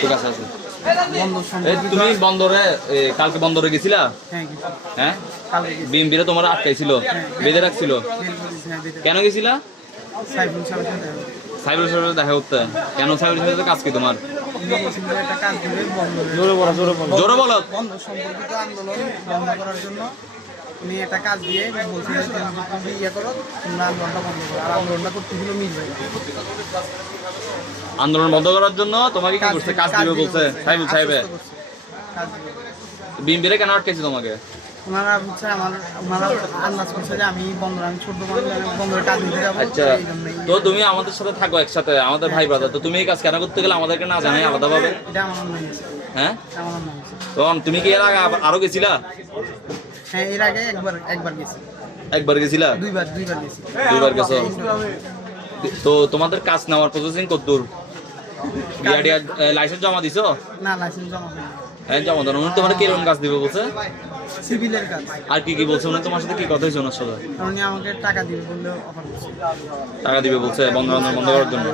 ঠিক আছে আছে। তুমি বন্দরে কালকে বন্দরে গেছিলা? হ্যাঁ বিএমপিরা তোমার আটকাইছিল, বেঁধে রাখছিল, কেন গেছিলা? সাইবুল সাহেবের দেখা করতে। কেন সাইবুল সাহেবের কাজ কি তোমার? জোরে বলো। সম্পর্কিত আন্দোলন বন্ধ করার জন্য উনি একটা কাজ দিয়ে বলছিল ইয়ে করো, তোমরা আন্দোলনটা বন্ধ করো। আর আন্দোলনটা করতেছিল মিল ভাই। আন্দোলন বন্ধ করার জন্য তোমাকে কি করছে? কাজ দিবে বলছে সাইবুল সাহেবে। বিএমপিরা কেন আটকাইছে তোমাকে? ওনারা হচ্ছে ওনারা আন্দাজ করছে যে আমি ছোট বন্দরে কাজ দিতে যাবো। আচ্ছা, তো তুমি আমাদের সাথে থাকো একসাথে, আমাদের ভাই ব্রাদার, তো তুমি এই কাজ কেন করতে গেলে আমাদেরকে না জানাই আলাদা ভাবে? এটা আমার মনে হয়েছে। হ্যাঁ আমার মনে হয়েছে। তখন তুমি কি এর আগে আরো গেছিলা? হ্যাঁ, এর আগে একবার গেছি। একবার গেছিলা? দুইবার গেছি। দুইবার গেছো। তো তোমাদের কাজ নেওয়ার প্রসেসিং কতদূর? লাইসেন্স জমা দিছো? না, লাইসেন্স জমা হয়নি। হ্যাঁ জমা দাও। উনি তোমার কিরকম কাজ দিবে বলছে? সিভিলের কাজ। আর কি বলছে উনি তোমার সাথে? কি কথা হয়েছে ওনার সাথে? উনি আমাকে টাকা দিবে বললে অফার করছে। টাকা দিবে বলছে বন্ধ করার জন্য।